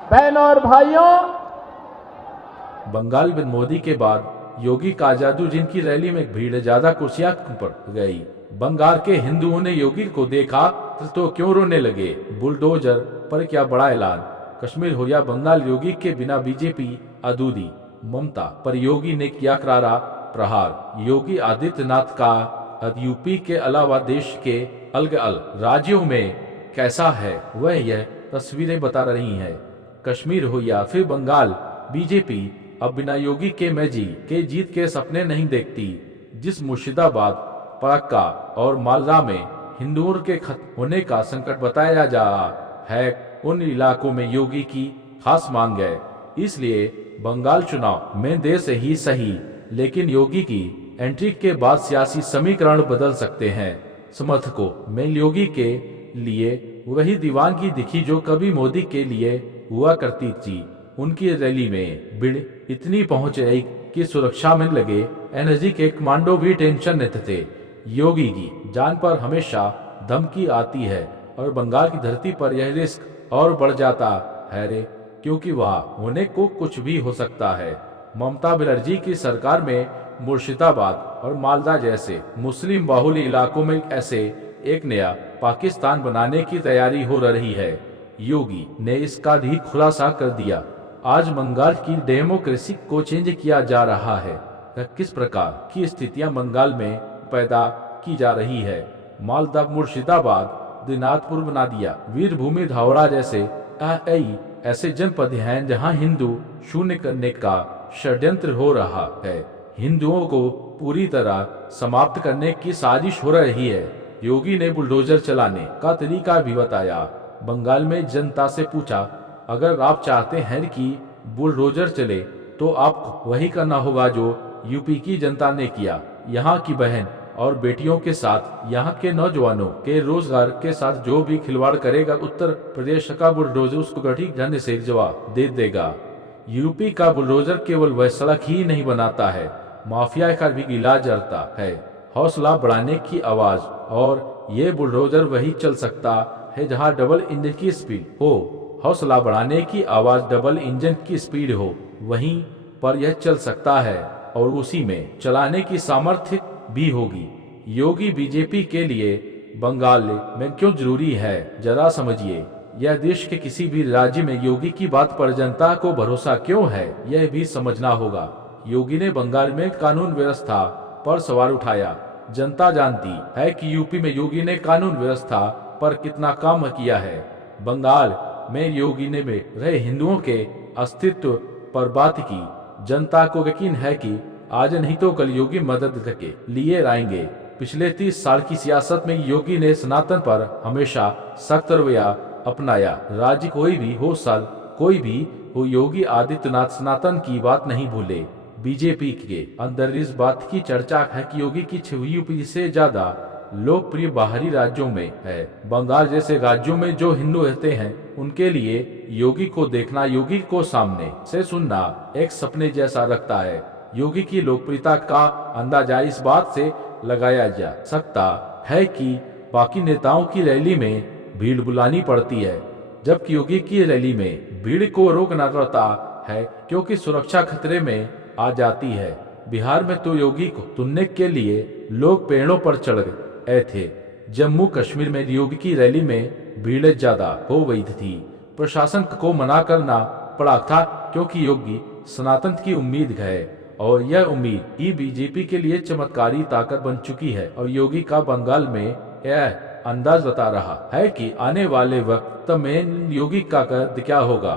बहनों और भाइयों, बंगाल में मोदी के बाद योगी का जादू, जिनकी रैली में भीड़ ज्यादा कुर्सियां पड़ गई। बंगाल के हिंदुओं ने योगी को देखा तो क्यों रोने लगे। बुलडोजर पर क्या बड़ा ऐलान। कश्मीर हो या बंगाल, योगी के बिना बीजेपी अधूरी। ममता पर योगी ने किया करारा प्रहार। योगी आदित्यनाथ का यूपी के अलावा देश के अलग अलग राज्यों में कैसा है वह यह तस्वीरें बता रही हैं। कश्मीर हो या फिर बंगाल, बीजेपी अब बिना योगी के मैजी के जीत के सपने नहीं देखती। जिस मुर्शिदाबाद, फराक्का और मालदा में हिंदुओं के खत्म होने का संकट बताया जा रहा है, उन इलाकों में योगी की खास मांग है। इसलिए बंगाल चुनाव में देर से ही सही, लेकिन योगी की एंट्री के बाद सियासी समीकरण बदल सकते हैं। समर्थकों में योगी के लिए वही दीवानगी दिखी जो कभी मोदी के लिए हुआ करती थी। उनकी रैली में भीड़ इतनी पहुंच आई कि सुरक्षा में लगे एनर्जी के कमांडो भी टेंशन रहते थे। योगी की जान पर हमेशा धमकी आती है और बंगाल की धरती पर यह रिस्क और बढ़ जाता है रे, क्योंकि वहां होने को कुछ भी हो सकता है। ममता बनर्जी की सरकार में मुर्शिदाबाद और मालदा जैसे मुस्लिम बाहुल्य इलाकों में ऐसे एक नया पाकिस्तान बनाने की तैयारी हो रही है। योगी ने इसका भी खुलासा कर दिया। आज बंगाल की डेमोक्रेसी को चेंज किया जा रहा है। किस प्रकार की स्थितियां बंगाल में पैदा की जा रही है। मालदा, मुर्शिदाबाद, दिनाजपुर, नादिया, वीरभूमि, धावड़ा जैसे कई ऐसे जनपद हैं जहां हिंदू शून्य करने का षड्यंत्र हो रहा है। हिंदुओं को पूरी तरह समाप्त करने की साजिश हो रही है। योगी ने बुलडोजर चलाने का तरीका भी बताया। बंगाल में जनता से पूछा, अगर आप चाहते हैं कि बुलडोजर चले तो आपको वही करना होगा जो यूपी की जनता ने किया। यहाँ की बहन और बेटियों के साथ, यहाँ के नौजवानों के रोजगार के साथ जो भी खिलवाड़ करेगा, उत्तर प्रदेश का बुलडोजर उसको कड़ी ढंग से जवाब दे देगा। यूपी का बुलडोजर केवल वह सड़क ही नहीं बनाता है, माफिया का भी गिला जलता है। हौसला बढ़ाने की आवाज, और ये बुलडोजर वही चल सकता है जहां डबल इंजन की स्पीड हो। हौसला बढ़ाने की आवाज, डबल इंजन की स्पीड हो, वहीं पर यह चल सकता है और उसी में चलाने की सामर्थ्य भी होगी। योगी बीजेपी के लिए बंगाल में क्यों जरूरी है, जरा समझिए। यह देश के किसी भी राज्य में योगी की बात पर जनता को भरोसा क्यों है, यह भी समझना होगा। योगी ने बंगाल में कानून व्यवस्था पर सवाल उठाया। जनता जानती है कि यूपी में योगी ने कानून व्यवस्था पर कितना काम किया है। बंगाल में योगी ने रहे हिंदुओं के अस्तित्व पर बात की। जनता को यकीन है कि आज नहीं तो कल योगी मदद के लिए आएंगे। पिछले 30 साल की सियासत में योगी ने सनातन पर हमेशा सख्त रवैया अपनाया। राज्य कोई भी हो, साल कोई भी हो, योगी आदित्यनाथ सनातन की बात नहीं भूले। बीजेपी के अंदर इस बात की चर्चा है कि योगी की छवि यूपी से ज्यादा लोकप्रिय बाहरी राज्यों में है। बंगाल जैसे राज्यों में जो हिंदू रहते हैं, उनके लिए योगी को देखना, योगी को सामने से सुनना एक सपने जैसा लगता है। योगी की लोकप्रियता का अंदाजा इस बात से लगाया जा सकता है कि बाकी नेताओं की रैली में भीड़ बुलानी पड़ती है, जबकि योगी की रैली में भीड़ को रोकना पड़ता है क्योंकि सुरक्षा खतरे में आ जाती है। बिहार में तो योगी को सुनने के लिए लोग पेड़ों पर चढ़ गए थे। जम्मू कश्मीर में योगी की रैली में भीड़ ज्यादा हो गई थी। प्रशासन को मना करना पड़ा था क्योंकि योगी सनातन की उम्मीद है और यह उम्मीद ही बीजेपी के लिए चमत्कारी ताकत बन चुकी है। और योगी का बंगाल में यह अंदाज बता रहा है कि आने वाले वक्त में योगी का कद क्या होगा।